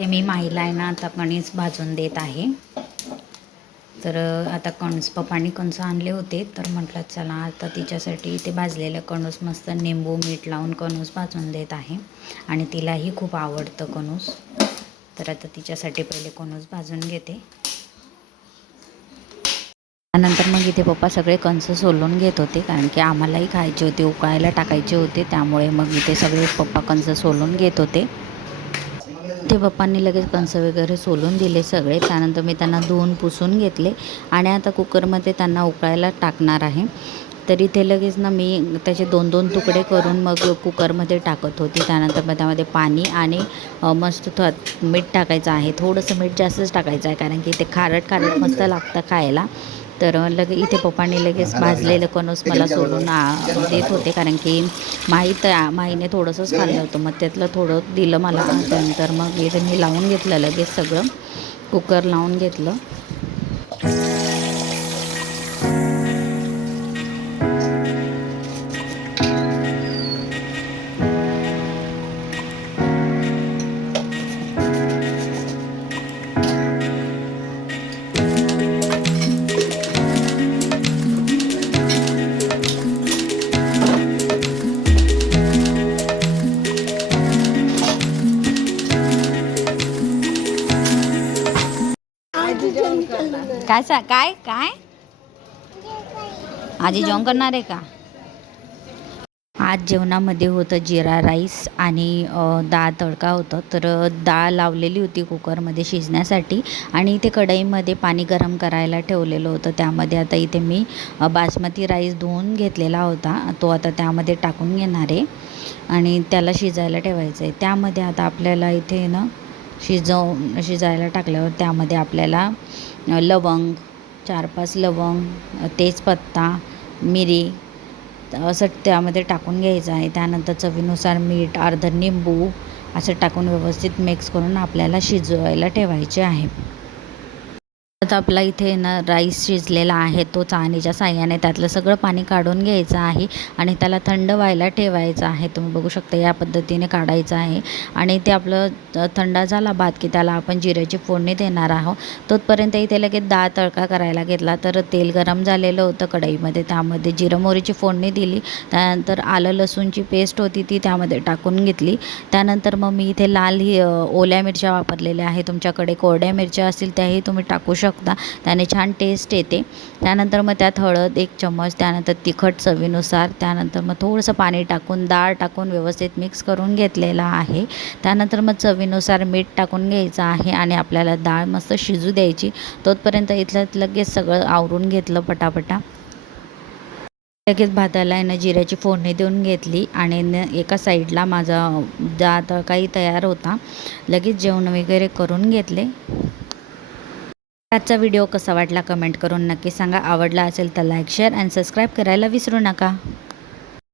ते मी माईला आहे ना आता कणीस भाजून देत आहे. तर आता पप्पांनी कणसं आणले होते, तर म्हटलं चला आता तिच्यासाठी ते भाजलेलं कणूस मस्त निंबू मीठ लावून कणूस भाजून देत आहे. आणि तिलाही खूप आवडतं कणूस. तर आता तिच्यासाठी पहिले कणूस भाजून घेते. त्यानंतर मग इथे पप्पा सगळे कणसं सोलून घेत होते, कारण की आम्हालाही खायचे होते, उकळायला टाकायचे होते. त्यामुळे मग इथे सगळे पप्पा कणसं सोलून घेत होते. ते पप्पांनी लगेच कणसं वगैरे सोलून दिले सगळे. त्यानंतर मी त्यांना धुवून पुसून घेतले आणि आता कुकरमध्ये त्यांना उकळायला टाकणार आहे. तर इथे लगेच ना मी त्याचे 2-2 तुकडे करून मग कुकरमध्ये टाकत होती. त्यानंतर मग त्यामध्ये पाणी आणि मस्त मीठ टाकायचं आहे. थोडंसं मीठ जास्तच टाकायचं आहे, कारण की ते खारट खारट मस्त लागतं खायला. तर इथे पप्पांनी लगेच भाजलेलं कणूस मला सोलून देत होते, कारण की माईने थोडंसंच खाल्लं होतं. मग त्यातलं थोडं दिलं मला. त्यानंतर मग इथे मी लावून घेतलं लगेच सगळं, कुकर लावून घेतलं. काय काय आजी जेवण करणार आहे का? आज जेवणामध्ये होतं जिरा राईस आणि डाळ तडका होतं. तर डाळ लावलेली होती कुकरमध्ये शिजण्यासाठी आणि इथे कढईमध्ये पाणी गरम करायला ठेवलेलं होतं. त्यामध्ये आता इथे मी बासमती राईस धुवून घेतलेला होता, तो आता त्यामध्ये टाकून घेणार आहे आणि त्याला शिजायला ठेवायचं आहे. त्यामध्ये आता आपल्याला इथे ना शिजायला टाकल्यावर त्यामध्ये आपल्याला लवंग, 4-5 लवंग, तेजपत्ता, मिरी असं त्यामध्ये टाकून घ्यायचं आहे. त्यानंतर चवीनुसार मीठ, अर्धं निंबू असं टाकून व्यवस्थित मिक्स करून आपल्याला शिजवायला ठेवायचे आहे. आता आपला इथे ना राईस शिजलेला आहे, तो चाळणीच्या साहाय्याने त्यातलं सगळं पाणी काढून घ्यायचं आहे आणि त्याला थंड व्हायला ठेवायचं आहे. तुम्ही बघू शकता या पद्धतीने काढायचं आहे. आणि ते आपलं थंड झाला भात की त्याला आपण जिऱ्याची फोडणी देणार आहोत. तोपर्यंत इथे लगेच डाळ तडका करायला घेतला. तर तेल गरम झालेलं होतं कढईमध्ये, त्यामध्ये जिरं मोहरीची फोडणी दिली. त्यानंतर आलं लसूणची पेस्ट होती ती त्यामध्ये टाकून घेतली. त्यानंतर मग मी इथे लाल ओल्या मिरच्या वापरलेल्या आहे. तुमच्याकडे कोरड्या मिरच्या असतील त्याही तुम्ही टाकू शकता, त्याने छान टेस्ट येते. त्यानंतर मग त्यात हळद 1 चम्मच, त्यानंतर तिखट चवीनुसार, त्यानंतर मग थोडंसं पाणी टाकून डाळ टाकून व्यवस्थित मिक्स करून घेतलेला आहे. त्यानंतर मग चवीनुसार मीठ टाकून घ्यायचं आहे आणि आपल्याला डाळ मस्त शिजू द्यायची. तोपर्यंत इथलं लगेच सगळं आवरून घेतलं पटापटा. लगेच भाताला आहे ना जिऱ्याची फोडणी देऊन घेतली आणि एका साईडला माझा डाळ तडकाही तयार होता. लगेच जेवण वगैरे करून घेतले. आजचा व्हिडिओ कसा वाटला कमेंट करून नक्की सांगा. आवडला असेल तर लाईक, शेअर आणि सबस्क्राईब करायला विसरू नका.